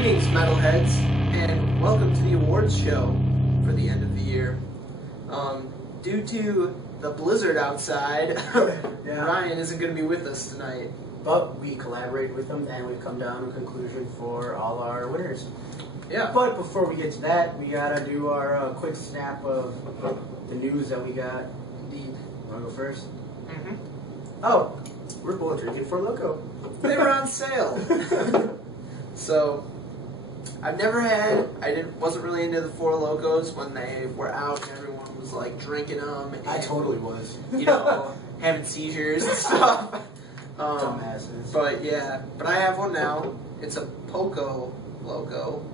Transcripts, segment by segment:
Greetings, metalheads, and welcome to the awards show for the end of the year. Due to the blizzard outside, Ryan isn't going to be with us tonight. But we collaborated with them, and we've come down to a conclusion for all our winners. Yeah. But before we get to that, we gotta do our quick snap of the news that we got. Wanna go first? Mm-hmm. Oh, we're both drinking Four Loko. They were on sale. So, I've never had, wasn't really into the Four Locos when they were out and everyone was like drinking them. And, I totally was. You know, having seizures and stuff. Dumbasses. But I have one now. It's a Poco Loco.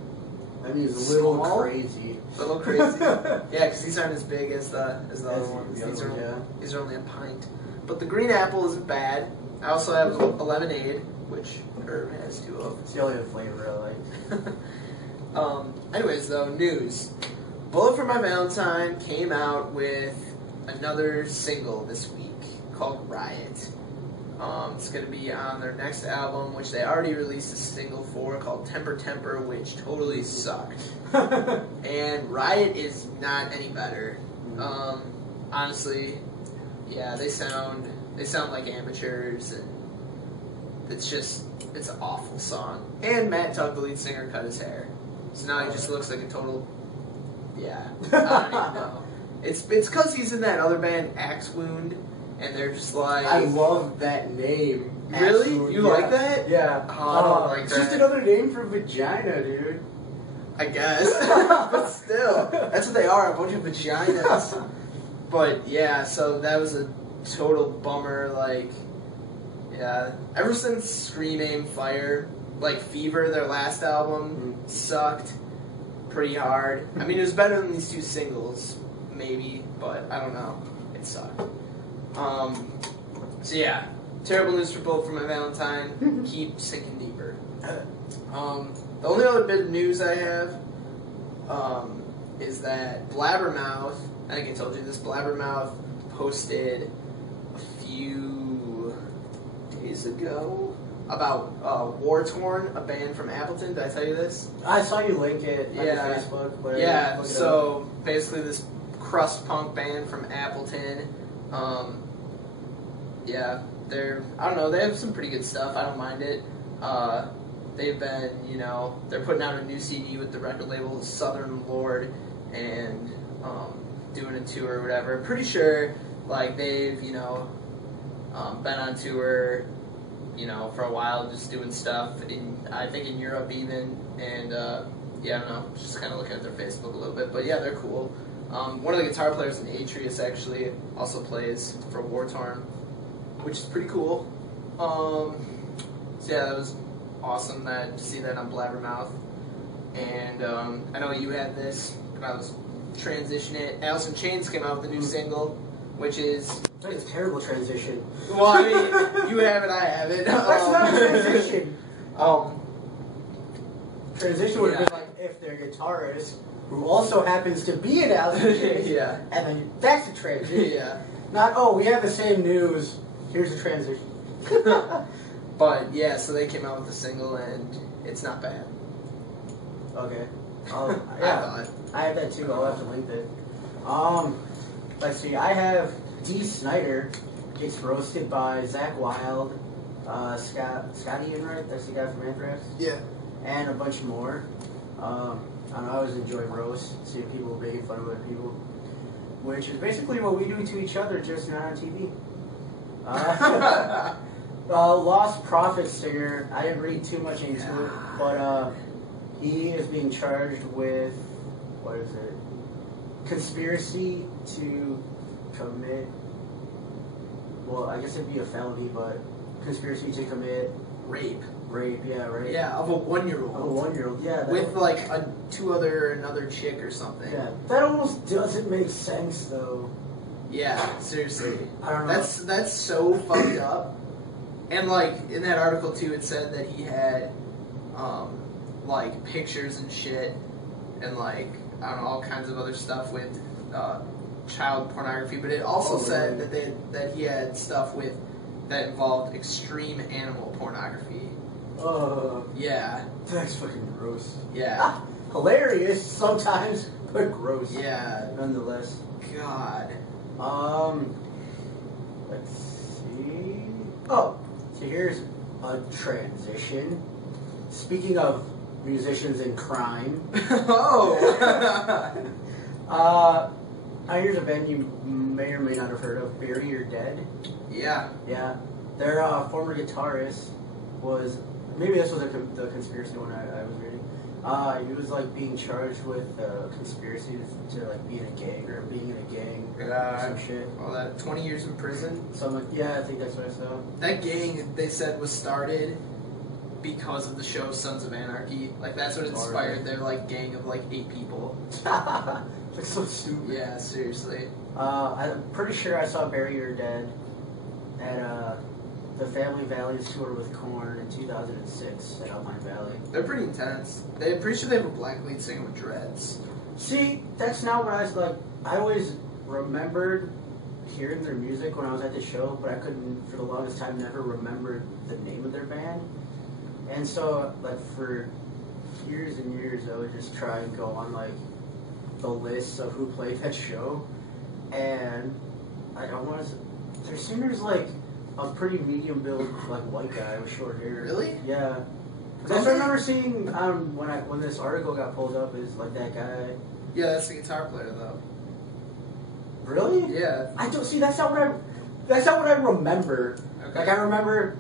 That means a little Small? crazy. A little crazy. Yeah, because these aren't as big as the other ones. These are only a pint. But the green apple isn't bad. I also have a lemonade, which Herb has two of. It's the only flavor I like. Anyways, though, news. Bullet for My Valentine came out with another single this week called Riot. It's going to be on their next album, which they already released a single for called Temper Temper, which totally sucked. And Riot is not any better. Honestly, yeah, they sound like amateurs, and it's an awful song. And Matt Tuck, the lead singer, cut his hair, so now he just looks like a total, I don't even know. It's because he's in that other band, Axe Wound, and they're just like... I love that name. Really? Absolutely. You like that? Yeah. Oh, I don't like it's that. just another name for vagina, dude. I guess. But still, that's what they are, a bunch of vaginas. But yeah, so that was a total bummer, like, yeah. Ever since Scream Aim Fire, like Fever, their last album, sucked pretty hard. I mean, it was better than these two singles, maybe, but I don't know. It sucked. So yeah, terrible news for Bullet for My Valentine. Keep sinking deeper. The only other bit of news I have is that Blabbermouth, I think I told you this, Blabbermouth posted a few days ago about War Torn, a band from Appleton. Did I tell you this? I saw you link it on Yeah. Facebook. But Yeah, so basically this crust punk band from Appleton. Yeah, I don't know, they have some pretty good stuff. I don't mind it. They've been, they're putting out a new CD with the record label Southern Lord and doing a tour or whatever. I'm pretty sure, like, they've, been on tour, for a while, just doing stuff I think in Europe even, and yeah, I don't know, just kind of looking at their Facebook a little bit, but yeah, they're cool. One of the guitar players in Atreus actually also plays for War Torn, which is pretty cool. So yeah, that was awesome to see that on Blabbermouth. And I know you had this, and I was transitioning it. Alice in Chains came out with a new single, which is... That's a terrible transition. Well, I mean, you have it, I have it. That's not a transition. Transition would have been like if their guitarist, who also happens to be in Alice in Chains, Yeah. and then that's a transition. Yeah. Not, we have the same news, here's a transition. But yeah, so they came out with a single, and it's not bad. Okay. I I have that too. I'll have to link it. Let's see. I have Dee Snider gets roasted by Zach Wilde, Scott Ian, that's the guy from Anthrax. Yeah. And a bunch more. I always enjoy roast, seeing people making fun of other people, which is basically what we do to each other, just not on TV. Lost Prophet singer, I didn't read too much into it, but he is being charged with, what is it? Conspiracy to commit, well, I guess it'd be a felony, but conspiracy to commit Rape. Rape, Yeah, of a 1-year-old. Of a 1-year-old, yeah. With like another chick or something. Yeah, that almost doesn't make sense though. Yeah, seriously. I don't know. That's so fucked up. And like in that article too, it said that he had like pictures and shit, and like I don't know, all kinds of other stuff with child pornography. But it also said that he had stuff with that involved extreme animal pornography. Yeah. That's fucking gross. Yeah. Hilarious sometimes, but gross. Yeah. Nonetheless. God. Let's see. Oh, so here's a transition. Speaking of musicians in crime. Oh. Here's a band you may or may not have heard of, Bury Your Dead. Yeah. Yeah. Their former guitarist was, maybe this was the conspiracy one I was reading. He was like being charged with conspiracy to like be in a gang or being in a gang or some shit. All that 20 years in prison. So I'm like, yeah, I think that's what I saw. That gang, they said, was started because of the show Sons of Anarchy. Like, that's what inspired their like gang of like 8 people. It's so stupid. Yeah, seriously. I'm pretty sure I saw Bury Your Dead at the Family Values tour with Korn in 2006 at Alpine Valley. They're pretty intense. I'm pretty sure they have a black lead singer with dreads. See, that's not what I was like. I always remembered hearing their music when I was at the show, but I couldn't, for the longest time, never remember the name of their band. And so, like, for years and years, I would just try and go on, like, the list of who played that show. And I don't want to... Their singer's, like, a pretty medium-built, like, white guy with short hair. Really? Yeah. Because I remember seeing, when this article got pulled up, is, like, that guy... Yeah, that's the guitar player, though. Really? Yeah. I don't see. That's not what I remember. Okay. Like I remember,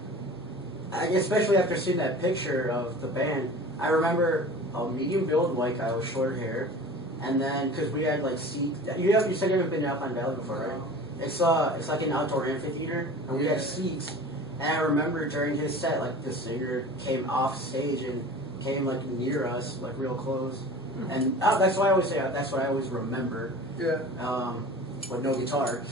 especially after seeing that picture of the band, I remember a medium-built white guy with short hair, and then because we had like seats. You said you haven't been to Alpine Valley before, right? It's like an outdoor amphitheater, and we had seats. And I remember during his set, like the singer came off stage and came like near us, like real close. And that's why I always say that's what I always remember. Yeah. But no guitar.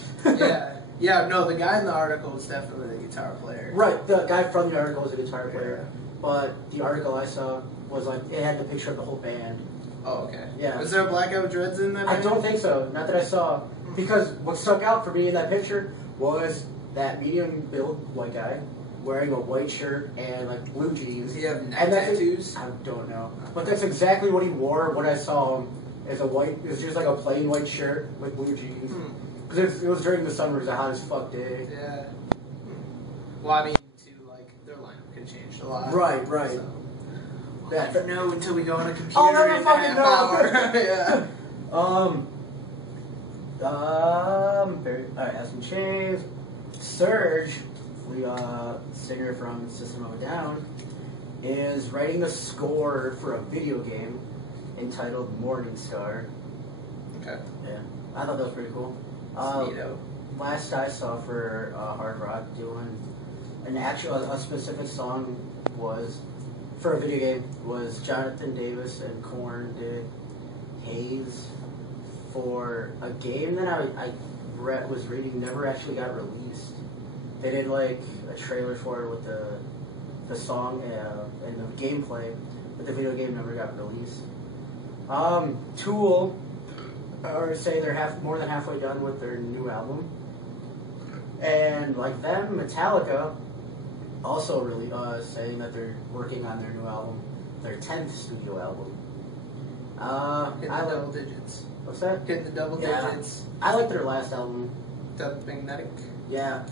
Yeah, no, the guy in the article was definitely the guitar player. Right, the guy from the article was a guitar player. But the article I saw was like, it had the picture of the whole band. Oh, okay. Yeah. Was there a black guy with dreads in that? I don't think so. Not that I saw. Because what stuck out for me in that picture was that medium-built white guy wearing a white shirt and like blue jeans. Does he have neck tattoos? I don't know. But that's exactly what he wore when I saw him. It's just like a plain white shirt with blue jeans. Because it was during the summer, it was a hot as fuck day. Yeah. Well, I mean, too, like, their lineup can change a lot. Right. So. We'll never know until we go on a computer. I'll never in fucking a know. hour. Alright, Alice in Chains. Surge, the singer from System of a Down, is writing a score for a video game entitled Morning Star. Okay. Yeah, I thought that was pretty cool. Neato. Last I saw for Hard Rock doing a specific song was for a video game was Jonathan Davis and Korn did Haze for a game that I was reading never actually got released. They did like a trailer for it with the song and the gameplay, but the video game never got released. Tool or say they're more than halfway done with their new album, and like them, Metallica also really saying that they're working on their new album, their 10th studio album. Hit the double digits. What's that? Hitting the double digits. I like their last album. Death Magnetic. Yeah,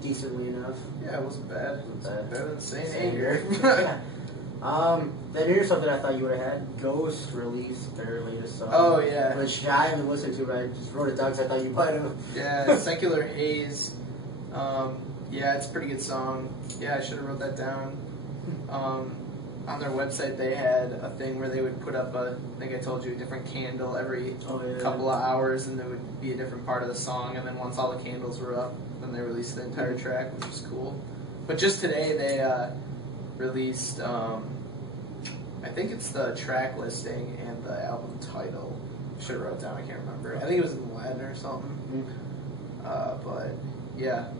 decently enough. Yeah, it wasn't bad. It was bad. better than Saint Anger. Anger. Then here's something I thought you would have had. Ghost released their latest song. Oh, yeah. Which I haven't listened to, but I just wrote it down because I thought you might have. Yeah, Secular Haze. Yeah, it's a pretty good song. Yeah, I should have wrote that down. On their website, they had a thing where they would put up I think I told you, a different candle every couple of hours, and there would be a different part of the song, and then once all the candles were up, then they released the entire track, which was cool. But just today, they released, I think it's the track listing and the album title. Should have wrote it down, I can't remember. I think it was in Latin or something. But, yeah.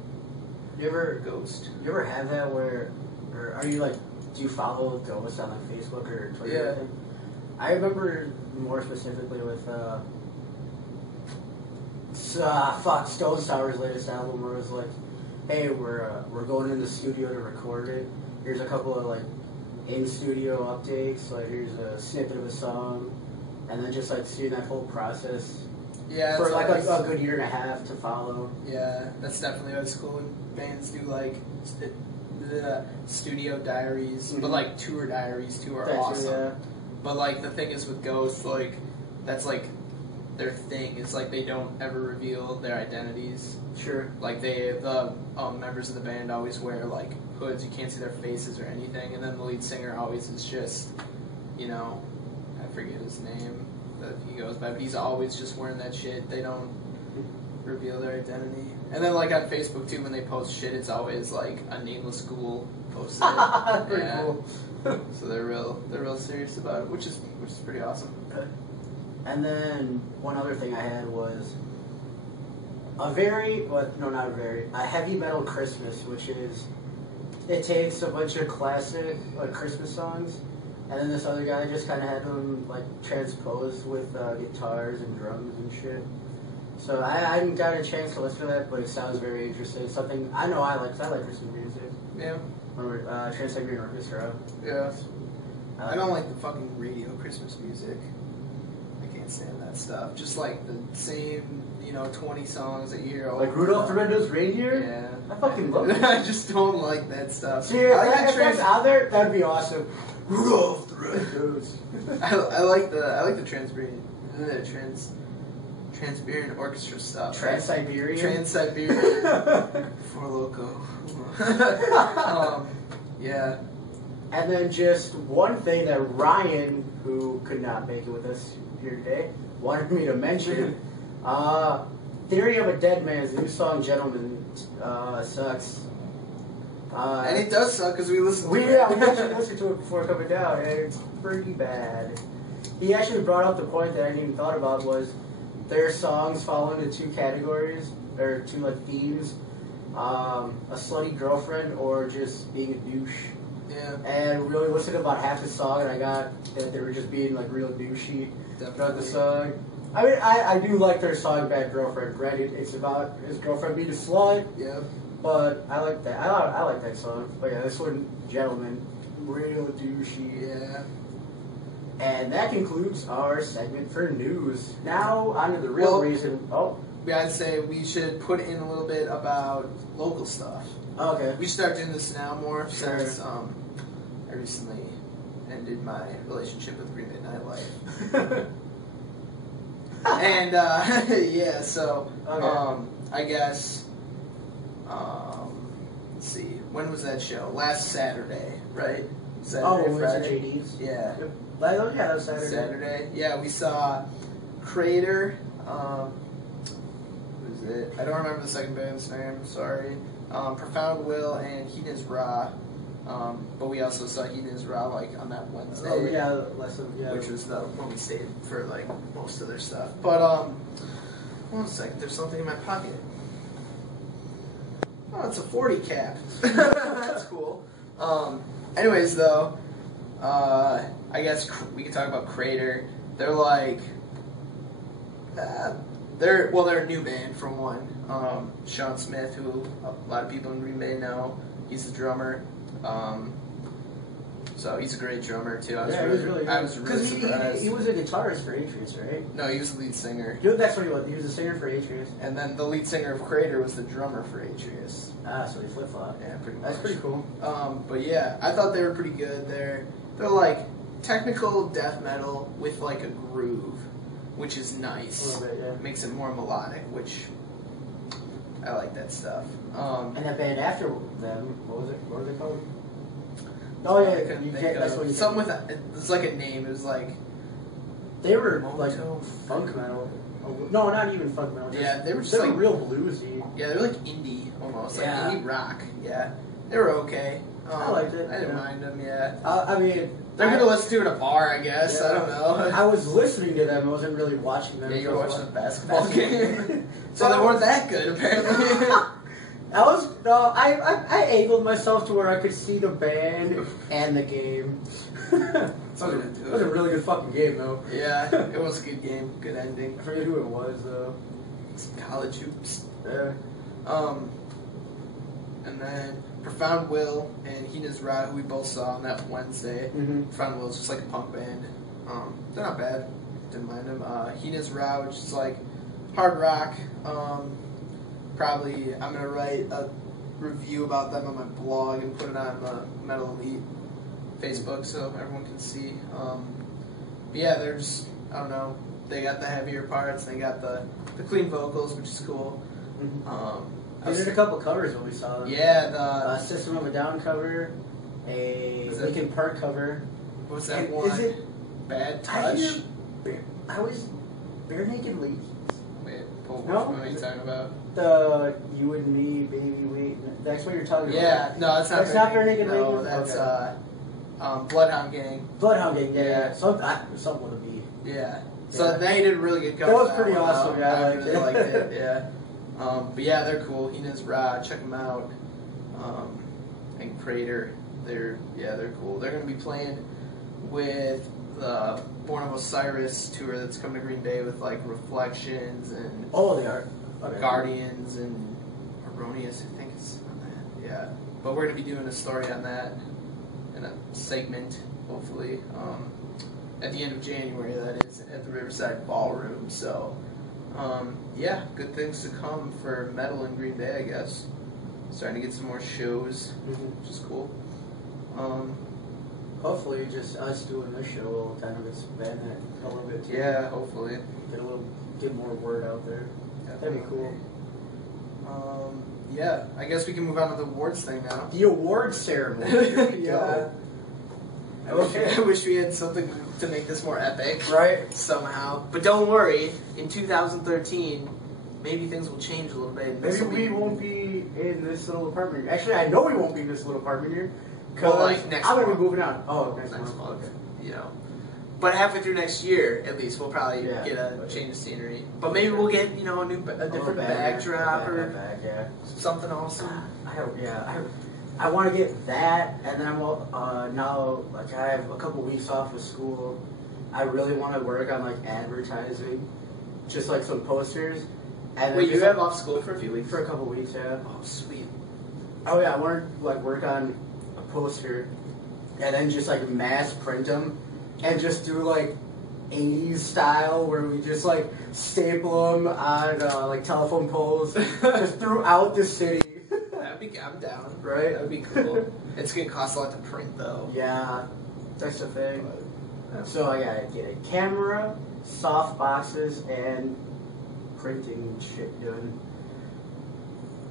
You ever have that where, or are you like, do you follow Ghost on like Facebook or Twitter? Yeah. Or anything? I remember more specifically with Stone Sour's latest album, where it was like, hey, we're going in the studio to record it. Here's a couple of like in studio updates. Like here's a snippet of a song, and then just like seeing that whole process. Yeah, For like always, a good year and a half to follow. Yeah, that's definitely what's cool when bands do like the studio diaries, but like tour diaries too are awesome. Yeah. But like the thing is with Ghost, like that's like their thing. It's like they don't ever reveal their identities. Sure. Like the members of the band always wear like hoods. You can't see their faces or anything. And then the lead singer always is just, you know, I forget his name that he goes by, but he's always just wearing that shit. They don't reveal their identity. And then like on Facebook too, when they post shit, it's always like a nameless ghoul posted it. Pretty cool. So they're real serious about it, which is pretty awesome. And then one other thing I had was a heavy metal Christmas, which is it takes a bunch of classic like Christmas songs, and then this other guy just kind of had them like transposed with guitars and drums and shit. So I haven't got a chance to listen to that, but it sounds very interesting. Something I know I like. 'Cause I like Christmas music. Yeah. Trans-Siberian Orchestra. Yeah. I don't like the fucking radio Christmas music. I can't stand that stuff. Just like the same, 20 songs that you hear. Like Rudolph the Red-Nosed Reindeer? Yeah. I fucking love it. I just don't like that stuff. See, if that's out there, that'd be awesome. Rudolph the Red-Nosed. I like the Trans-Siberian Orchestra stuff. Trans-Siberian? Trans-Siberian. For Loco. Yeah. And then just one thing that Ryan, who could not make it with us here today, wanted me to mention. Theory of a Dead Man's new song, Gentleman, sucks. And it does suck because we listened to it. We actually listened to it before coming down, and it's pretty bad. He actually brought up the point that I hadn't even thought about was their songs fall into two categories, or two like themes. A slutty girlfriend or just being a douche. Yeah. And we really listened to about half the song, and I got that they were just being like real douchey throughout the song. I mean, I do like their song "Bad Girlfriend." Granted, it's about his girlfriend being a slut. Yeah. But I like that. I like that song. But yeah, this one, "Gentleman," real douchey. Yeah. And that concludes our segment for news. Now on to the real reason. Oh. Yeah, I'd say we should put in a little bit about local stuff. Okay. We should start doing this now more since I recently ended my relationship with Green Day Nightlife. And yeah, so I guess let's see, when was that show? Last Saturday, right? Saturday, Friday. Was it JD's? Yeah. Yeah, that was Saturday. Saturday. Yeah, we saw Crater. Who is it? I don't remember the second band's name. Sorry. Profound Will and Heaton Ra. But we also saw Heaton Ra like on that Wednesday. Oh yeah, which was the when we stayed for like most of their stuff. But one second, there's something in my pocket. Oh, it's a 40 cap. That's cool. Anyways, though, I guess we can talk about Crater. They're like, they're a new band for one. Sean Smith, who a lot of people in Green Bay know, he's the drummer. So he's a great drummer too. I was really surprised. He was a guitarist for Atreus, right? No, he was the lead singer. That's what he was. He was a singer for Atreus. And then the lead singer of Crater was the drummer for Atreus. Ah, so he flip-flopped. Yeah, pretty much. That's pretty cool. But yeah, I thought they were pretty good. They're like technical death metal with like a groove, which is nice. A little bit, yeah. Makes it more melodic, which I like that stuff. And that band after them, what was it called? Oh yeah, that's what you something with it's like a name. It was like they were like funk metal. No, not even funk metal. Yeah, they were just like real bluesy. Yeah, they were like indie almost, like Yeah. indie rock. Yeah, they were okay. I liked it. I didn't mind them. Yeah, I mean, they're gonna listen to it at a bar, I guess. Yeah. I don't know. I was listening to them. I wasn't really watching them. Yeah, you were watching the basketball game. So they weren't that good, apparently. I angled myself to where I could see the band and the game. It was a really good fucking game, though. Yeah, it was a good game, good ending. I forget who it was, though. Some college hoops. Yeah. And then Profound Will and Hina's Ra, who we both saw on that Wednesday. Mm-hmm. Profound Will is just like a punk band. They're not bad. Didn't mind them. Hina's Ra, which is like hard rock. Probably I'm gonna write a review about them on my blog and put it on Metal Elite Facebook so everyone can see. But yeah, they're just, I don't know, they got the heavier parts, they got the clean vocals, which is cool. They did a couple covers when we saw them. Yeah, System of a Down cover, a Linkin Park cover. What's that And one? is it Bad Touch? I was Bare Naked Ladies. Wait, what No? one are you talking about? The You and Me, Baby, Wait. That's what you're talking Yeah, about. no, that's not That's not Bare Naked No, Ladies? that's Okay. Bloodhound Gang. Bloodhound Gang, yeah. Yeah. Something with a B. Yeah. So Yeah. they did a really good cover. That was of pretty one, awesome, yeah, I I liked really it. liked it. Yeah. But yeah, they're cool. Hina's Ra, check them out. And Crater, they're cool. They're gonna be playing with the Born of Osiris tour that's coming to Green Bay with like Reflections and Oh, they are. Okay. Guardians and Erroneous, I think it's on that. Yeah. But we're gonna be doing a story on that in a segment, hopefully. At the end of January, that is, at the Riverside Ballroom. So, yeah, good things to come for metal in Green Bay, I guess. Starting to get some more shows, which is cool. Hopefully, just us doing this show will kind of expand that a little bit too. Yeah, hopefully. Get more word out there. That'd be cool. Yeah, I guess we can move on to the awards thing now. The award ceremony. Here we Yeah. go. I wish we had something to make this more epic. Right? Somehow. But don't worry, in 2013, maybe things will change a little bit. And Maybe we won't be in this little apartment here. Actually, I know we won't be in this little apartment here. Well, like next I'm going to month. be moving out. Oh, next next month. month. Okay. You know. But halfway through next year, at least, we'll probably Yeah. get a change of scenery. But maybe we'll get, you know, a different backdrop or Yeah. something awesome. I want to get that, and then I'm now like I have a couple weeks off of school. I really want to work on like advertising, just like some posters. And Wait, then you just, have off school for a few weeks? for a couple weeks, yeah. Oh, sweet. Oh yeah, I want to like work on a poster, and then just like mass print them, and just do like 80s style where we just like staple them on like telephone poles just throughout the city. I'm down. Right? That would be cool. It's going to cost a lot to print, though. Yeah, that's the thing. But, So I gotta get a camera, soft boxes, and printing shit done.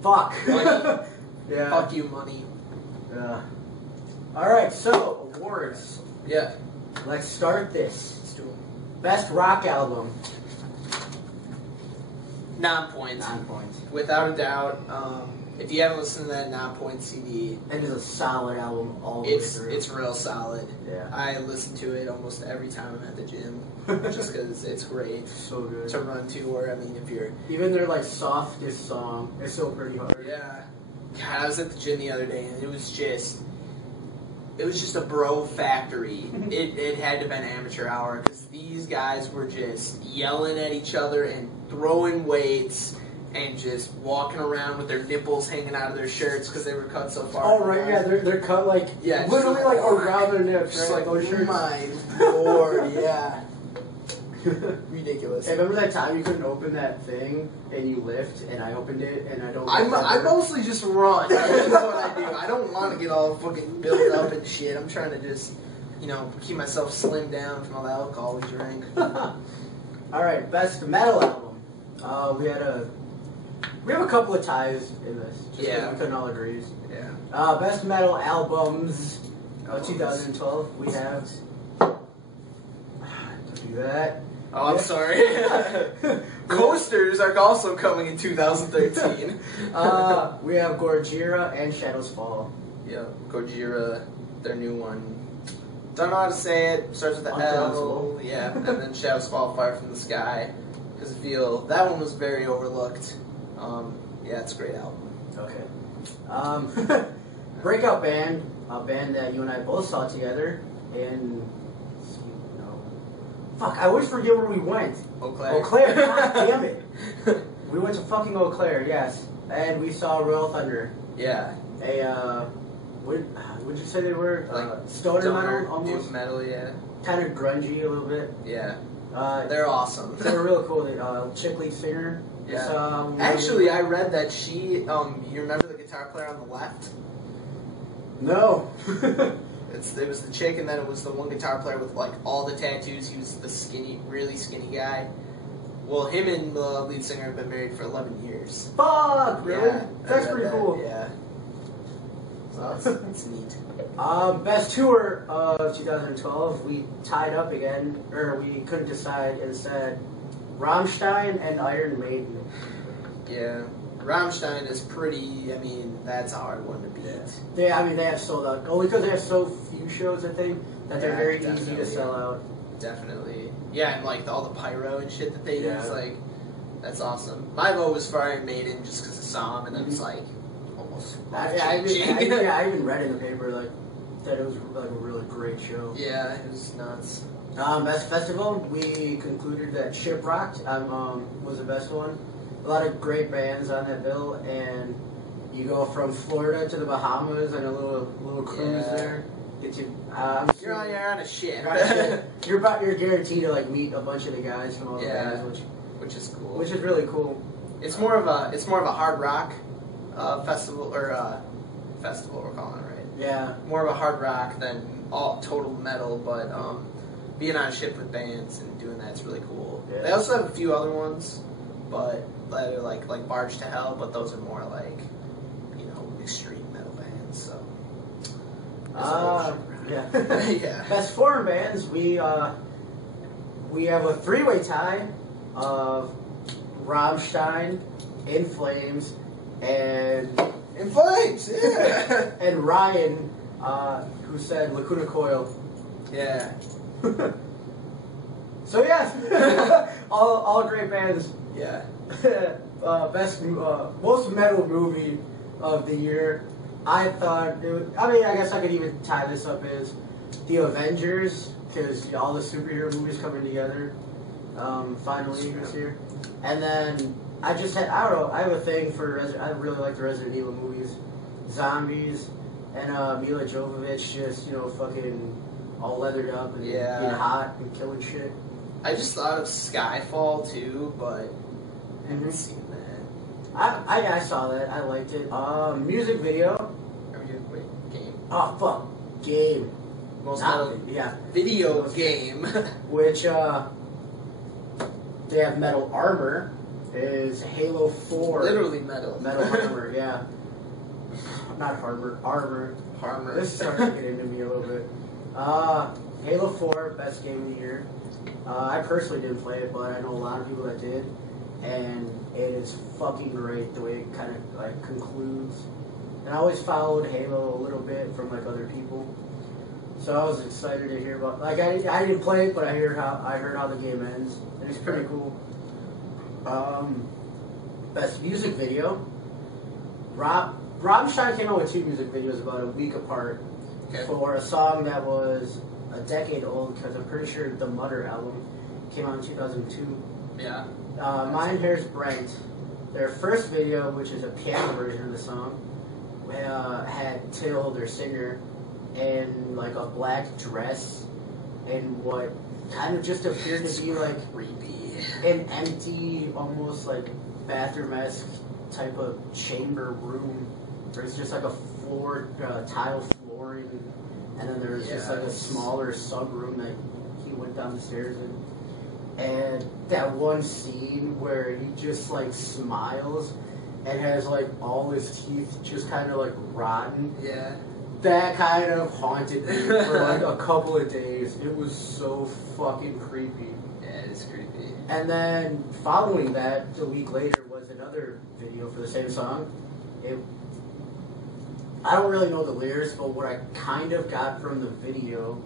Fuck. Money. Yeah. Fuck you, money. Yeah. All right. So awards. Yeah. Let's start this. Let's do it. Best rock album. 9 points. 9 points. Without a doubt. If you haven't listened to that 9 point CD, It is a solid album all the way through. it's real solid. Yeah. I listen to it almost every time I'm at the gym, just because it's great so good. to run to. Or I mean, if you're Even their like softest song is still pretty hard. yeah. God, I was at the gym the other day, and it was just a bro factory. It had to have been amateur hour because these guys were just yelling at each other and throwing weights and just walking around with their nipples hanging out of their shirts because they were cut so far. Oh right, yeah, they're cut like literally like around their nips, Just right? like, Those shirts. my lord, yeah. Ridiculous. Hey, remember that time you couldn't open that thing and you lift and I opened it and I don't. I mostly just run. That's what I do. I don't want to get all fucking built up and shit. I'm trying to just, keep myself slimmed down from all the alcohol we drink. All right, best metal album. We have a couple of ties in this. Just 'cause Yeah. we couldn't all agree. Yeah. Best metal albums of 2012. We have. Don't do that. Oh, I'm sorry. Coasters are also coming in 2013. We have Gojira and Shadows Fall. Yeah, Gojira, their new one. Don't know how to say it. Starts with the L. Unpronounceable. Yeah, and then Shadows Fall, Fire from the Sky. Because I feel that one was very overlooked. Yeah, it's a great album. Okay. Breakout Band, a band that you and I both saw together in. Fuck, I always forget where we went. Eau Claire. Eau Claire, god damn it. We went to fucking Eau Claire, yes. And we saw Royal Thunder. Yeah. what would you say they were? Like stoner metal, almost. doom metal, yeah. Kind of grungy a little bit. Yeah. They're awesome. They're real cool. Chick lead singer. Yeah. Actually, I read that she. You remember the guitar player on the left? No. It was the chick, and then it was the one guitar player with like all the tattoos. He was the really skinny guy. Well, him and the lead singer have been married for 11 years. Fuck, really? Yeah, That's pretty cool. Yeah. So that's neat. Best tour of 2012, we tied up again, or we couldn't decide, and said Rammstein and Iron Maiden. Yeah. Rammstein is pretty, that's a hard one to beat. They have sold out. Only because they have so few shows, I think, that they're very easy to sell out. Definitely. Yeah, and like all the pyro and shit that they use, like, that's awesome. My vote was for Iron Maiden just because I saw them, and then it's like, almost I even read in the paper, like, that it was like a really great show. Yeah, it was nuts. Best festival, we concluded that Shiprocked was the best one. A lot of great bands on that bill, and you go from Florida to the Bahamas and a little cruise there. You're on a ship. You're guaranteed to like meet a bunch of the guys from all the bands, which is cool. Which is really cool. It's more of a hard rock festival we're calling it, right? Yeah. More of a hard rock than all total metal, but being on a ship with bands and doing that's really cool. Yeah. They also have a few other ones, but they're like Barge to Hell, but those are more like extreme metal bands. So. Yeah. Yeah. Best foreign bands, we have a three-way tie of Rammstein, In Flames, and yeah. and Ryan, who said Lacuna Coil. Yeah. So yeah, all great bands. Yeah. Most metal movie of the year. I thought it was, I guess I could even tie this up as The Avengers, because all the superhero movies coming together finally this year. And then I have a thing for I really like the Resident Evil movies, Zombies, and Mila Jovovich just fucking all leathered up and being hot and killing shit. I just thought of Skyfall too, but I haven't seen that. I saw that. I liked it. Music video. Game. Oh fuck, game. Most metal. Yeah. Video game. Which they have Metal Armor. Is Halo 4. Literally metal. Metal Armor. Yeah. Not Armor. Armor. This is starting to get into me a little bit. Halo 4, best game of the year. I personally didn't play it, but I know a lot of people that did, and it is fucking great the way it kind of like concludes. And I always followed Halo a little bit from like other people, so I was excited to hear about. Like I didn't play it, but I heard how the game ends, and it's pretty cool. Best music video. Rammstein came out with 2 music videos about a week apart for a song that was a decade old, because I'm pretty sure the Mutter album came out in 2002. Yeah. Mein Herr's Brent, their first video, which is a piano version of the song, had Till, their singer, in like a black dress and what kind of just appeared to be like creepy, an empty, almost like bathroom-esque type of chamber room. There's just like a tile flooring, and then there's just like a smaller sub room that he went down the stairs in. And that one scene where he just like smiles and has like all his teeth just kind of like rotten. Yeah. That kind of haunted me for like a couple of days. It was so fucking creepy. Yeah, it's creepy. And then following that, a week later, was another video for the same song. I don't really know the lyrics, but what I kind of got from the video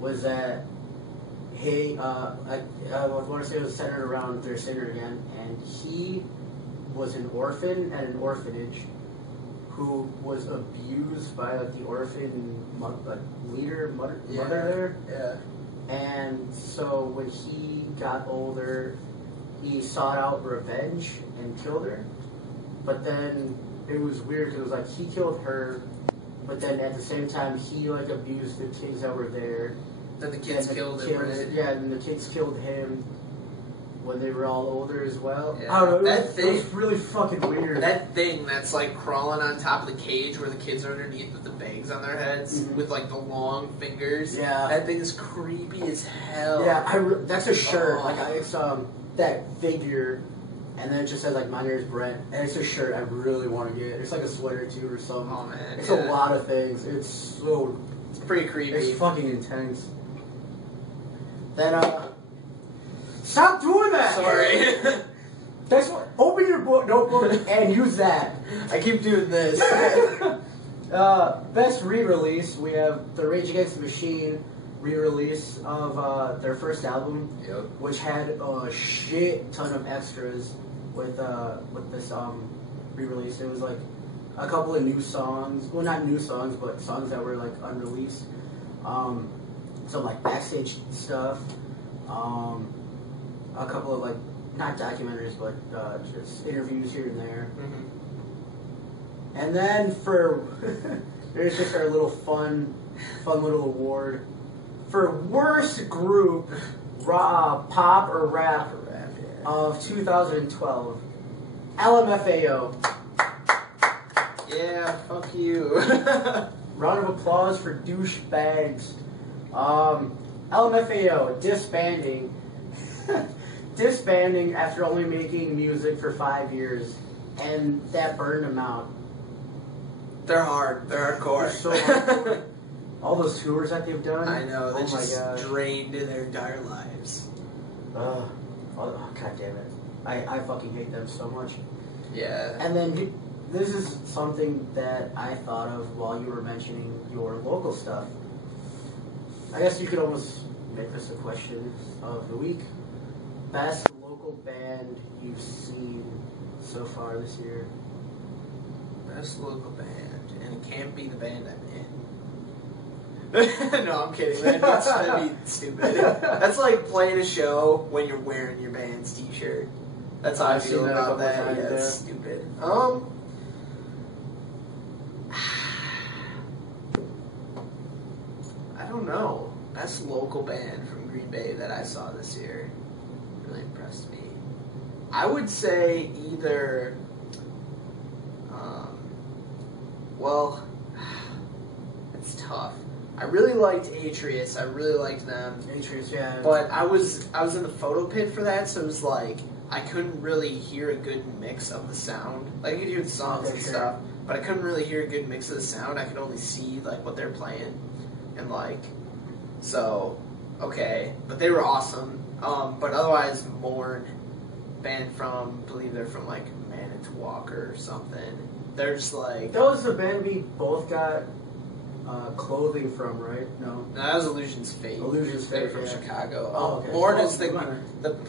was that I want to say it was centered around their singer again, and he was an orphan at an orphanage who was abused by like the orphan mother there. Yeah. And so when he got older, he sought out revenge and killed her. But then it was weird because it was like he killed her, but then at the same time he like abused the kids that were there. Then the kids killed him, right? Yeah, and the kids killed him when they were all older as well. Yeah. I don't know. That It was really fucking weird. That thing that's like crawling on top of the cage where the kids are underneath with the bags on their heads with like the long fingers. Yeah. That thing is creepy as hell. Yeah, that's a shirt. Oh. Like it's that figure, and then it just says like my name is Brent, and it's a shirt I really want to get. It's like a sweater too or something. Oh man, it's a lot of things. It's pretty creepy. It's fucking intense. Then stop doing that. Sorry. That's what. Open your notebook and use that. I keep doing this. Best re-release, we have the Rage Against the Machine re-release of their first album, which had a shit ton of extras with this re-release. It was like a couple of new songs, well not new songs, but songs that were like unreleased. Some like backstage stuff, a couple of like not documentaries, but just interviews here and there. And then for there's just our little fun little award for worst group, pop or rap of 2012. LMFAO. Yeah, fuck you. Round of applause for douchebags. LMFAO disbanding. Disbanding after only making music for 5 years, and that burned them out. They're hard. They're hardcore. They're so hardcore. All those tours that they've done. I know. They oh just drained their entire lives. Oh, god damn it. I fucking hate them so much. Yeah. And then this is something that I thought of while you were mentioning your local stuff. I guess you could almost make this a question of the week. Best local band you've seen so far this year? Best local band, and it can't be the band I'm in. No, I'm kidding, man. That'd be stupid. That's like playing a show when you're wearing your band's t-shirt. That's how I feel about that. Yeah, it's stupid. I don't know. Best local band from Green Bay that I saw this year really impressed me. I would say either, well, it's tough. I really liked Atreus. I really liked them. Atreus, yeah. But I was in the photo pit for that, so it was like I couldn't really hear a good mix of the sound. Like I could hear the songs and stuff, but I couldn't really hear a good mix of the sound. I could only see like what they're playing, and like, so okay. But they were awesome. But otherwise, Mourn, band from, I believe they're from like Manitowoc or something. They're just like, that was the band we both got clothing from, right? No, that was Illusion's Fate. Illusion's Fate, They're from yeah. Chicago. Oh, okay. Mourn is the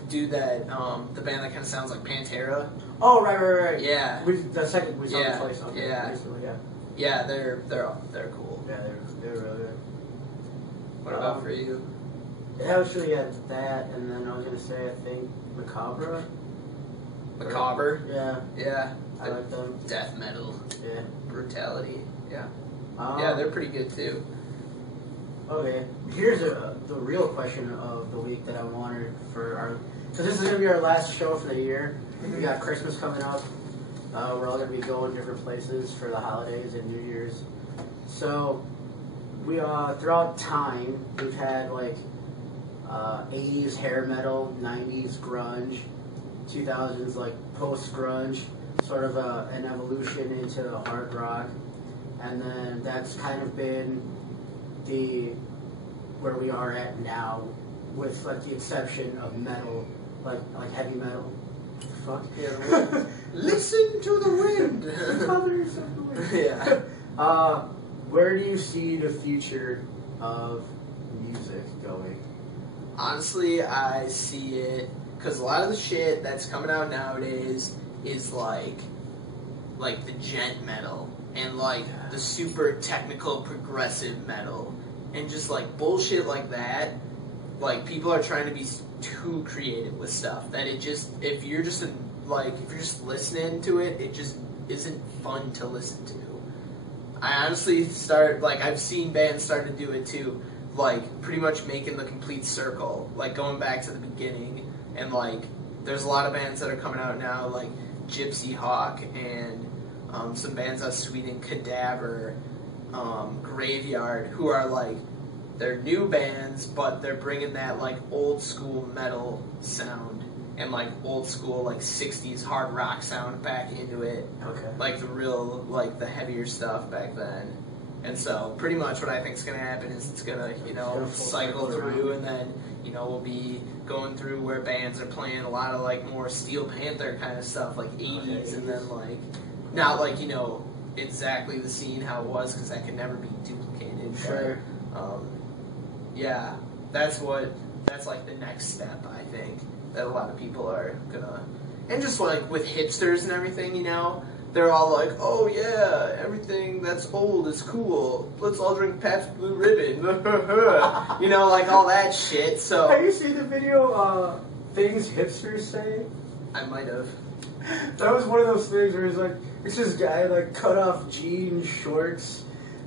dude that the band that kind of sounds like Pantera. Oh, right. Yeah. The second we saw Yeah. the place on recently, yeah. Yeah, they're cool. Yeah, they're really good. What about for you? Yeah, I was really at that, and then I was gonna say I think Macabre. Macabre. Yeah. Yeah. I like them. Death metal. Yeah. Brutality. Yeah. Yeah, they're pretty good too. Okay, here's the real question of the week that I wanted for our, because this is going to be our last show for the year. We got Christmas coming up. We're all going to be going different places for the holidays and New Year's. So we throughout time we've had like 80s hair metal, 90s grunge, 2000s like post grunge, sort of an evolution into hard rock. And then that's kind of been where we are at now, with like the exception of metal, like heavy metal. Fuck yeah. Listen to the wind. Yeah. Where do you see the future of music going? Honestly, I see it because a lot of the shit that's coming out nowadays is like the gent metal. And like the super technical progressive metal and just like bullshit like that. Like people are trying to be too creative with stuff that it just, if you're just listening to it, isn't fun to listen to. I honestly I've seen bands start to do it too, like, pretty much making the complete circle, like, going back to the beginning, and, like, there's a lot of bands that are coming out now, like Gypsy Hawk, and some bands out of Sweden, Cadaver, Graveyard, who are, like, they're new bands, but they're bringing that, like, old school metal sound and, like, old school, like, 60s hard rock sound back into it. Okay. Like, the real, like, the heavier stuff back then. And so, pretty much what I think is going to happen is it's going to, you know, cycle through, and then, you know, we'll be going through where bands are playing a lot of, like, more Steel Panther kind of stuff, like 80s, and then, like, not, like, you know, exactly the scene how it was, because that can never be duplicated. Sure. But, yeah, that's, like, the next step, I think, that a lot of people are gonna, and just, like, with hipsters and everything, you know, they're all like, oh yeah, everything that's old is cool. Let's all drink Pabst Blue Ribbon. You know, like all that shit. So have you seen the video, things hipsters say? I might have. That was one of those things where it's this guy, like, cut off jeans, shorts,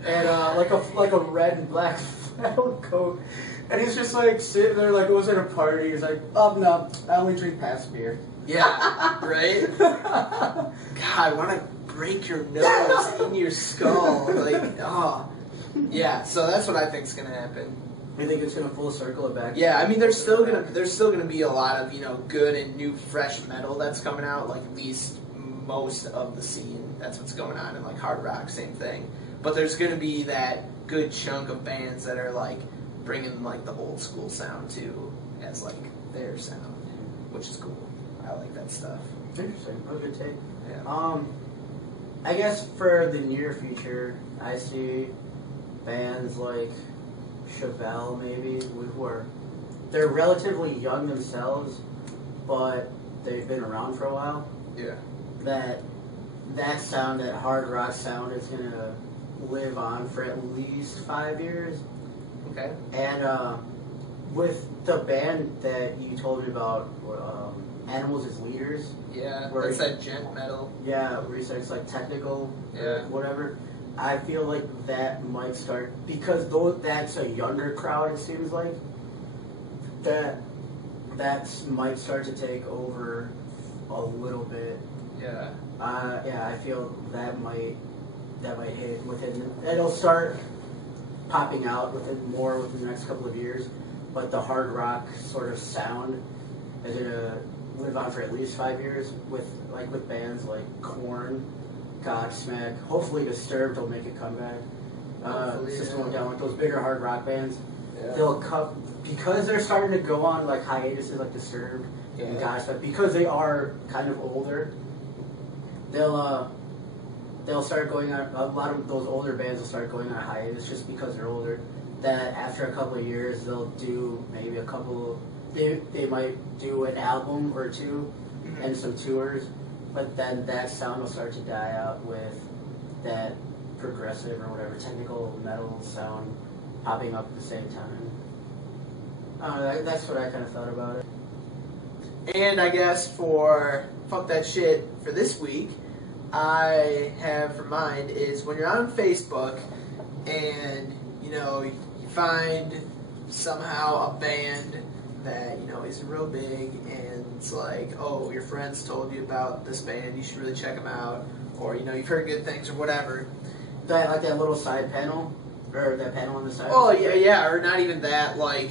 and like a red and black flannel coat. And he's just, like, sitting there, like, it was at a party. He's like, oh, no, I only drink past beer. Yeah, right? God, I want to break your nose in your skull. Like, oh. Yeah, so that's what I think's going to happen. You think it's going to full circle it back? Yeah, I mean, there's still gonna be a lot of, you know, good and new, fresh metal that's coming out, like, at least most of the scene. That's what's going on, and, like, hard rock, same thing. But there's going to be that good chunk of bands that are, like, bringing, like, the old school sound too as, like, their sound, which is cool. I like that stuff. Interesting. That was a good take. Yeah. I guess for the near future, I see bands like Chevelle, maybe, they're relatively young themselves, but they've been around for a while. Yeah. That sound, that hard rock sound, is gonna live on for at least 5 years. Okay. And with the band that you told me about, Animals as Leaders. Yeah, that's that gent metal. Yeah, where you said it's like technical, Yeah. or whatever. I feel like that might start, because though that's a younger crowd, it seems like, that might start to take over a little bit. Yeah. Yeah, I feel that might hit within, it'll start popping out within the next couple of years, but the hard rock sort of sound is gonna live on for at least 5 years with bands like Korn, Godsmack, hopefully Disturbed will make a comeback. System of a Down, like those bigger hard rock bands. Yeah. They'll come, because they're starting to go on like hiatuses like Disturbed and Godsmack, because they are kind of older. They'll start going on, a lot of those older bands will start going on a hiatus just because they're older. That after a couple of years, they'll do maybe they might do an album or two and some tours, but then that sound will start to die out with that progressive or whatever technical metal sound popping up at the same time. That's what I kind of thought about it. And I guess for fuck that shit for this week, I have for mine is when you're on Facebook and, you know, you find somehow a band that, you know, isn't real big, and it's like, oh, your friends told you about this band, you should really check them out, or, you know, you've heard good things or whatever. Like that little side panel, or that panel on the side. Oh, yeah, or not even that, like,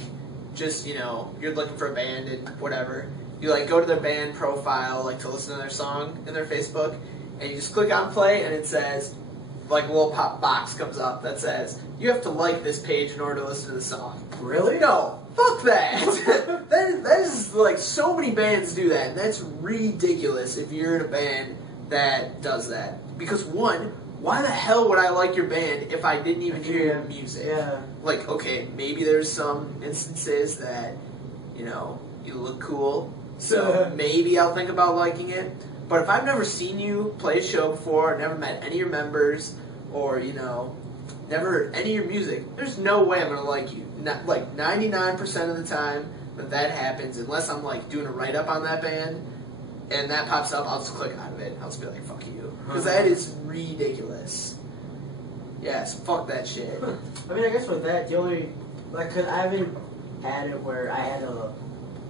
just, you know, you're looking for a band and whatever. You, like, go to their band profile, like, to listen to their song in their Facebook, and you just click on play, and it says, like, a little pop box comes up that says, you have to like this page in order to listen to the song. Really? No. Fuck that. that is, like, so many bands do that, and that's ridiculous if you're in a band that does that. Because, one, why the hell would I like your band if I didn't even hear your music? Yeah. Like, okay, maybe there's some instances that, you know, you look cool, so maybe I'll think about liking it. But if I've never seen you play a show before, never met any of your members, or, you know, never heard any of your music, there's no way I'm going to like you. Not, like, 99% of the time that happens, unless I'm, like, doing a write-up on that band, and that pops up, I'll just click out of it. I'll just be like, fuck you. Because that is ridiculous. Yes, fuck that shit. I mean, I guess with that, the only, like, cause I haven't had it where I had to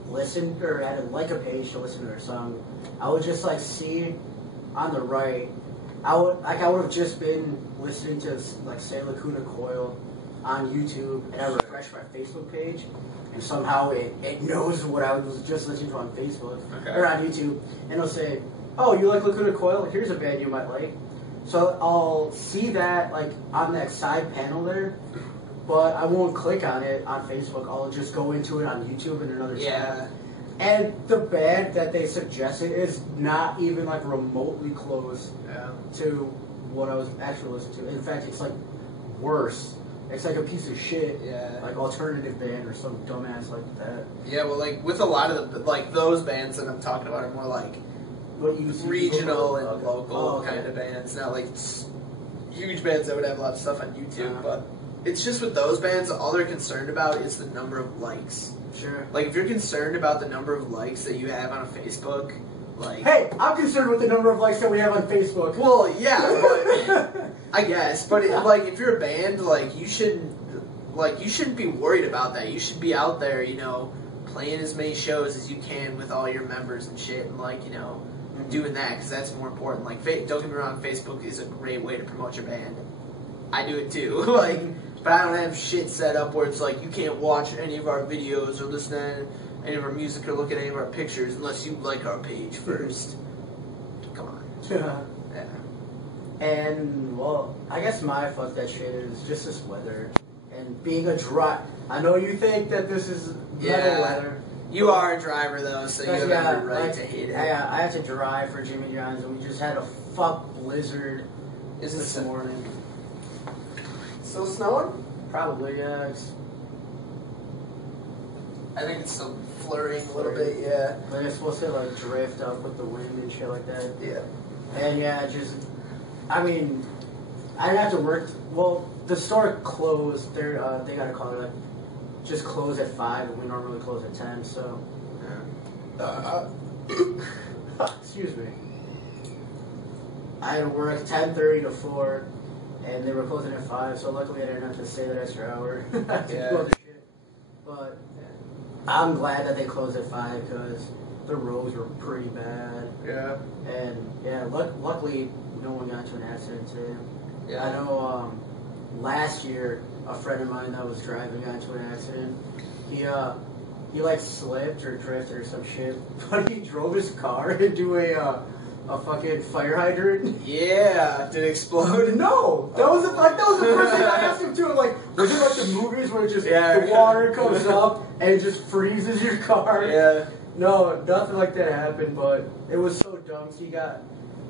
listen, or had to like a page to listen to their song. I would just, like, see on the right, I would have just been listening to, like, say, Lacuna Coil on YouTube, and I refresh my Facebook page, and somehow it knows what I was just listening to on Facebook, or on YouTube, and it'll say, oh, you like Lacuna Coil? Here's a band you might like. So I'll see that, like, on that side panel there, but I won't click on it on Facebook. I'll just go into it on YouTube in another tab. And the band that they suggested is not even, like, remotely close to what I was actually listening to. In fact, it's, like, worse. It's like a piece of shit, like alternative band or some dumbass like that. Yeah, well, like, with a lot of the, like, those bands that I'm talking about are more, like, what you see regional and local kind of bands, not like huge bands that would have a lot of stuff on YouTube. But it's just with those bands, all they're concerned about is the number of likes. Sure. Like, if you're concerned about the number of likes that you have on a Facebook, like, hey, I'm concerned with the number of likes that we have on Facebook. Well, yeah, but I guess, but like, if you're a band, like, you shouldn't be worried about that. You should be out there, you know, playing as many shows as you can with all your members and shit, and, like, you know, doing that, because that's more important. Like, don't get me wrong, Facebook is a great way to promote your band. I do it too. Like, but I don't have shit set up where it's like, you can't watch any of our videos or listen to any of our music or look at any of our pictures unless you like our page first. Come on. Yeah. And, well, I guess my fuck that shit is just this weather. And being a I know you think that this is better weather. You are a driver, though, so you have every right to hate it. I had to drive for Jimmy John's, and we just had a fuck blizzard this morning. Still snowing? Probably, yeah. I think it's still flurrying a little bit, yeah. But it's supposed to, like, drift up with the wind and shit like that. Yeah. And, yeah, just, I mean, I didn't have to work. Well, the store closed. They got a call, like, just close at 5, and we normally close at 10, so. Excuse me. I had to work 10:30 to 4, and they were closing at 5, so luckily I didn't have to stay that extra hour. To do other shit. But I'm glad that they closed at 5, because the roads were pretty bad. Yeah. And, yeah, luckily no one got into an accident today. Yeah. I know, last year, a friend of mine that was driving got into an accident. He like slipped or drifted or some shit, but he drove his car into a fucking fire hydrant. Yeah, did it explode? No, that was the first thing I asked him to. I'm like, was it like the movies where it just the water comes up and it just freezes your car? Yeah. No, nothing like that happened, but it was so dumb. So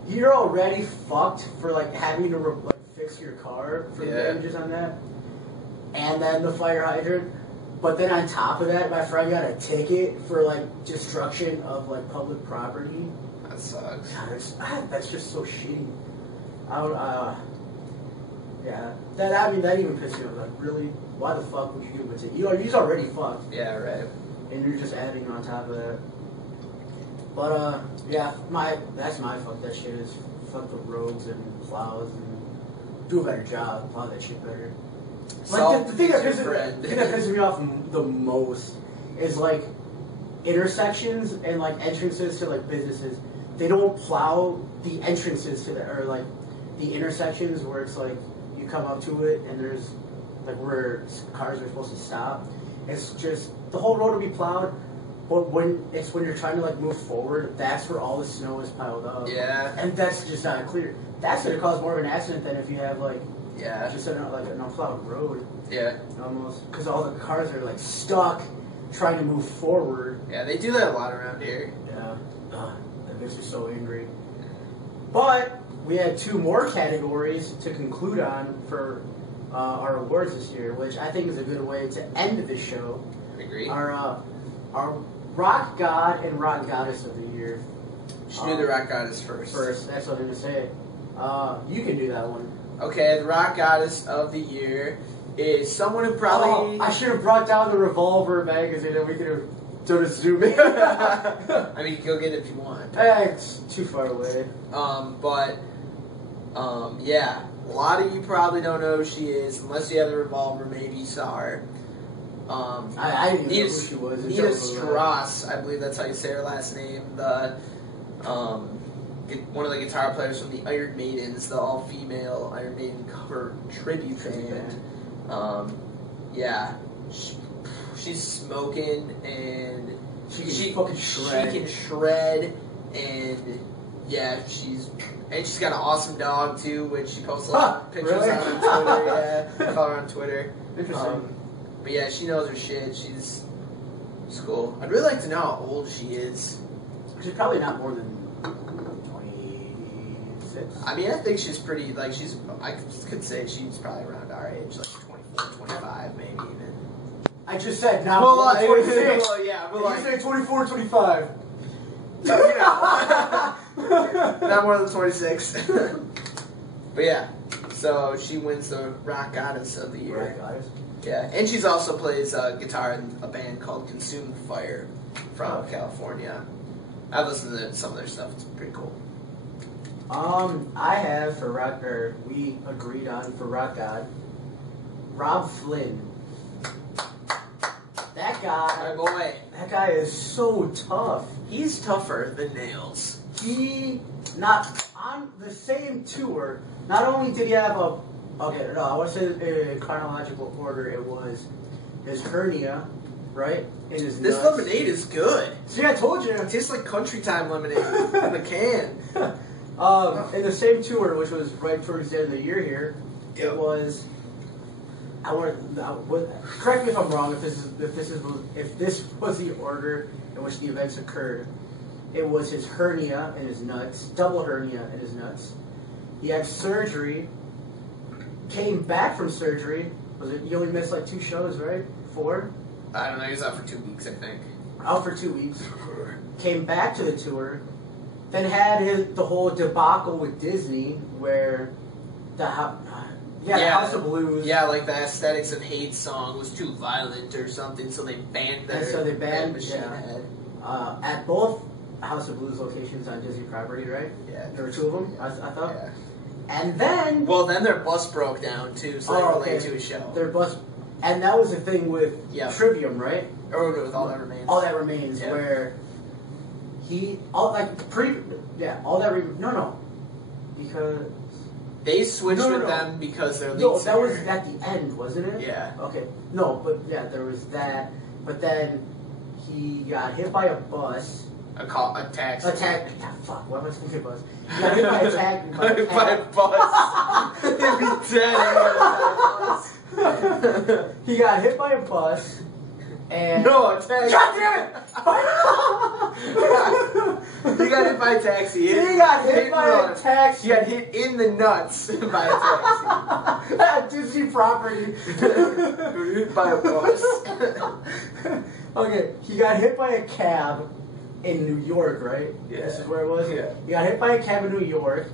you're already fucked for like having to fix your car for the damages on that. And then the fire hydrant. But then on top of that, my friend got a ticket for, like, destruction of, like, public property. That sucks. God, that's just so shitty. Yeah. That even pissed me off. Like, really? Why the fuck would you give him a ticket? He's already fucked. Yeah, right. And you're just adding on top of that. But, yeah, that's my fuck that shit is fuck the roads and plows and do a better job. Plow that shit better. Like, the thing that pisses me off the most is, like, intersections and, like, entrances to, like, businesses. They don't plow the entrances to or, like, the intersections where it's, like, you come up to it and there's, like, where cars are supposed to stop. It's just, the whole road will be plowed, but when you're trying to, like, move forward, that's where all the snow is piled up. Yeah. And that's just not clear. That's going to cause more of an accident than if you have, like, just an unplowed road. Yeah. Almost. Because all the cars are, like, stuck trying to move forward. Yeah, they do that a lot around here. Yeah. That makes me so angry. But we had 2 more categories to conclude on for our awards this year, which I think is a good way to end the show. Agree. Our Rock God and Rock Goddess of the Year. Should do the Rock Goddess first. That's what I'm going to say. You can do that one. Okay, the Rock Goddess of the Year is someone who probably... I should have brought down the Revolver magazine and we could have So to zoom in. I mean, go get it if you want. It's too far away. Yeah. A lot of you probably don't know who she is, unless you have the revolver. Maybe you saw her. I didn't even know who she was. Nita Strauss, I believe that's how you say her last name. The one of the guitar players from the Iron Maidens, the all-female Iron Maiden cover tribute band. Yeah, she's smoking and she fucking shred. She can shred, and yeah, she's got an awesome dog too, which she posts a lot of pictures really? on Twitter. Yeah, I follow her on Twitter. Interesting. But yeah, she knows her shit. She's cool. I'd really like to know how old she is. She's probably not more than 26. I mean, I think she's pretty, like, I could say she's probably around our age, like 24, 25, maybe even. I just said not Well, more than 26. well, yeah, but You like, say 24, 25. you know, not more than 26. But yeah, so she wins the Rock Goddess of the Year. Right, guys. Yeah, and she's also plays guitar in a band called Consumed Fire from California. I've listened to some of their stuff. It's pretty cool. I have for Rock, or we agreed on for Rock God, Rob Flynn. That My boy. guy is so tough. He's tougher than nails. He, not on the same tour, not only did he have I want to say in chronological order, it was his hernia, right? In his This nuts. lemonade is good. See, I told you. It tastes like Country Time lemonade in the can. In the same tour, which was right towards the end of the year here, Yep. it was. Correct me if I'm wrong. If this was the order in which the events occurred, it was his hernia in his nuts, double hernia in his nuts. He had surgery. Came back from surgery. Was it? You only missed like 2 shows, right? 4. I don't know, he was out for 2 weeks, I think. Out for 2 weeks. Came back to the tour. Then had the whole debacle with Disney, where the House of Blues. Yeah, like the Aesthetics of Hate song was too violent or something, so they banned their And so they banned Machine Head. at both House of Blues locations on Disney property, right? Yeah. There were 2 of them, I thought. Yeah. And then Well, then their bus broke down too, so they were late to a show. their bus, and that was the thing with Trivium, right? Or with All That Remains. All That Remains, where all that because They switched with them because they're lead that was singer. at the end, wasn't it? Yeah. Okay. No, but yeah, there was that. But then he got hit by a bus. A taxi. Fuck. Why am I thinking bus? He got hit by a taxi. by a bus. He'd be dead. He got hit by a bus. And No, a taxi. God damn it! He got hit by a taxi. He got hit by a taxi. He got hit in the nuts by a taxi. At Disney property. Hit by a bus. Okay, he got hit by a cab in New York, right? Yeah. This is where it was? Yeah. He got hit by a cab in New York,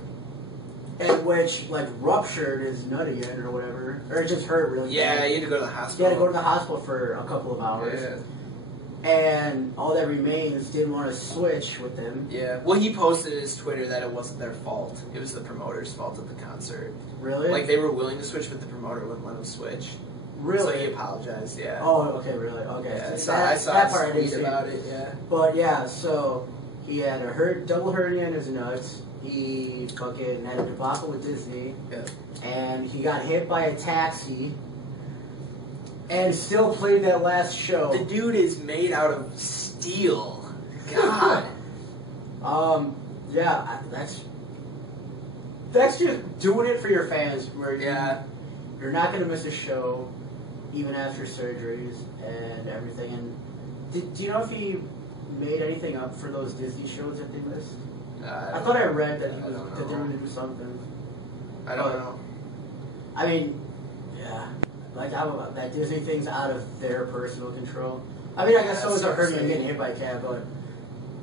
in which, like, ruptured his nut again or whatever. Or it just hurt really Yeah, bad. you had to go to the He hospital. had to go to the hospital for a couple of hours. Yeah. And All That Remains didn't want to switch with him. Yeah. Well, he posted in his Twitter that it wasn't their fault. It was the promoter's fault at the concert. Really? Like, they were willing to switch, but the promoter wouldn't let them switch. Really? So he apologized, yeah. Oh, okay, really? Okay. Yeah, So I saw that a part I didn't tweet see. about it, yeah. But yeah, so he had a double hernia in his nuts. He fucking had a debacle with Disney. Yeah. And he got hit by a taxi. And still played that last show. The dude is made out of steel. God. Yeah, that's just doing it for your fans. Where you're not gonna miss a show, even after surgeries and everything. And do you know if he made anything up for those Disney shows that they missed? I thought I read that they were gonna do something. I don't know. I mean, yeah, like that Disney thing's out of their personal control. I mean, I guess so is a hernia getting hit by a cab, but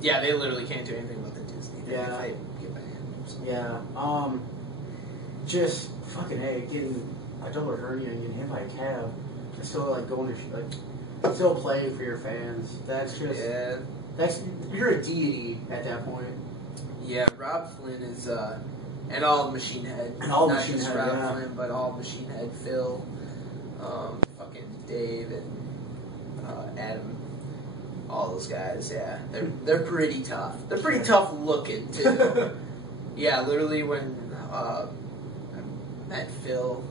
yeah, they literally can't do anything about the Disney thing. Yeah. If they get back. yeah, just fucking getting a double hernia and getting hit by a cab. And still like going to still playing for your fans. That's just you're a deity at that point. Yeah, Rob Flynn is, and all Machine Head. And all Not Machine just Head, Rob yeah. Flynn, but all Machine Head, Phil, fucking Dave, and Adam. All those guys, yeah. They're pretty tough. They're pretty tough looking, too. Yeah, literally when I met Phil,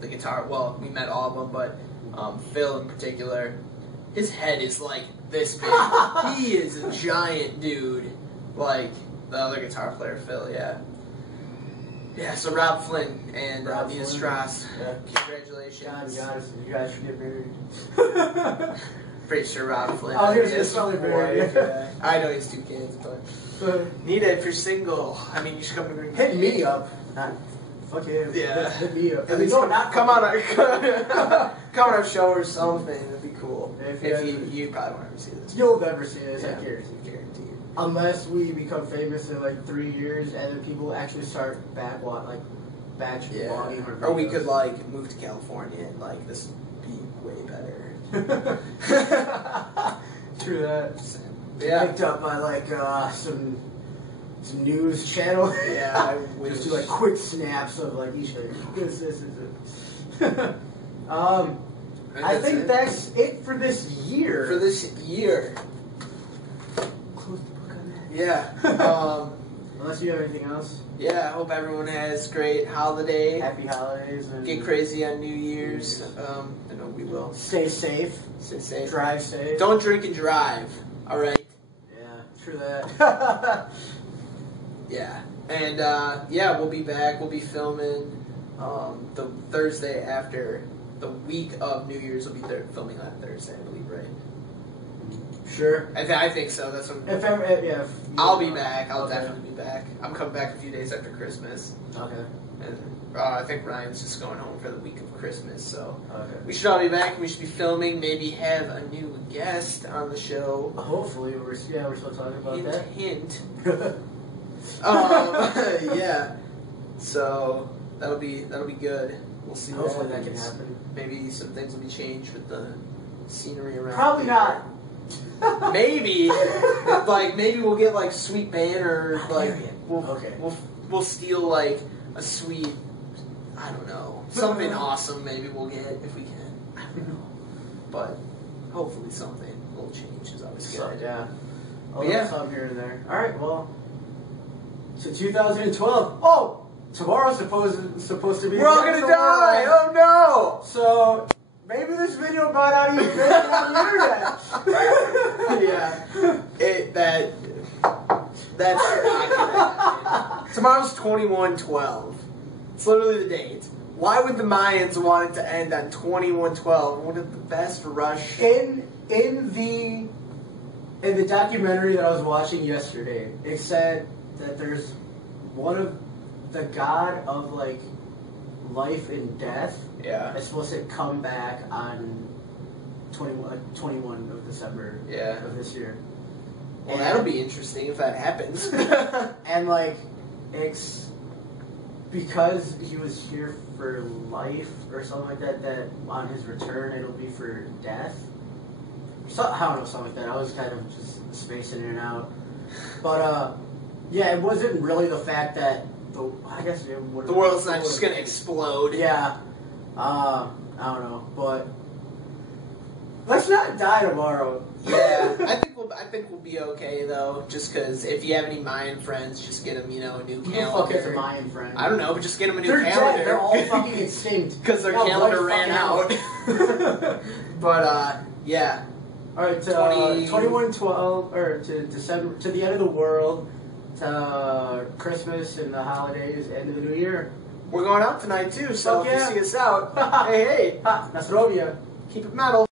the guitar, well, we met all of them, but Phil in particular, his head is like this big. He is a giant dude. Like the other guitar player, Phil, yeah. Yeah, so Rob Flynn and Nina Strauss, congratulations. You guys should get married. Pretty sure Rob Flynn. I was going to say probably married. Yeah. I know he's 2 kids, but Nita, if you're single, I mean, you should come and hit me up. Not fuck him. Yeah. Hit me up. At least no, not come on our show or something. That'd be cool. If you probably won't ever see this. You'll never see this, Yeah. I guarantee. Unless Unless we become famous in like 3 years and then people actually start batch logging or we could like move to California and like this would be way better. True that. Yeah. Picked up by like some news channel. Yeah, I wish. Just do like quick snaps of like each thing. This is it. I think that's it for this year. For this year. Close the book on that. Yeah. Unless you have anything else. Yeah, I hope everyone has great holiday. Happy holidays. And Get crazy on New Year's. I know we will. Stay safe. Stay safe. Drive safe. Don't drink and drive. All right. Yeah, true that. Yeah. And yeah, we'll be back. We'll be filming the Thursday after the week of New Year's. We'll be filming on Thursday, I believe, right? Sure. I think so. That's what. If I'll be back. I'll Okay. definitely be back. I'm coming back a few days after Christmas. Okay. And I think Ryan's just going home for the week of Christmas, so Okay. we should all be back. We should be filming. Maybe have a new guest on the show. Hopefully, we're still talking about Hint, that. hint. Yeah. So that'll be good. We'll see. Hopefully what that can happens. happen. Maybe some things will be changed with the scenery around. Probably not. Maybe, like maybe we'll get like sweet banner. Like we'll steal like a sweet. I don't know, something awesome. Maybe we'll get if we can. I don't know, but hopefully something. A little change is always good. So, yeah. But yeah. Some here and there. All right. Well, so 2012. Oh, tomorrow's supposed to be. We're all gonna die. Oh no! So. Maybe this video might not even make it on the internet. Yeah. That's not gonna happen. Tomorrow's 21/12. It's literally the date. Why would the Mayans want it to end on 21/12? One of the best rush. In the documentary that I was watching yesterday, it said that there's one of the god of like life and death. Yeah. It's supposed to come back on 21 of December of this year. Well, that'll be interesting if that happens. And like, it's because he was here for life or something like that, that on his return it'll be for death. So, I don't know, something like that. I was kind of just spacing in and out. But, yeah, it wasn't really the fact that the world's not just gonna explode. Yeah. I don't know, but let's not die tomorrow. Yeah, I think we'll be okay though. Just because if you have any Mayan friends, just get them, a new calendar. Who the fuck is a Mayan friend? I don't know, but just get them a new They're calendar. Dead. They're all fucking extinct Because their calendar ran out. But yeah. All right, 21/12 or to December, to the end of the world, to Christmas and the holidays, end of the new year. We're going out tonight too, so Fuck yeah. if you see us out, hey, Nastrovia. keep it metal.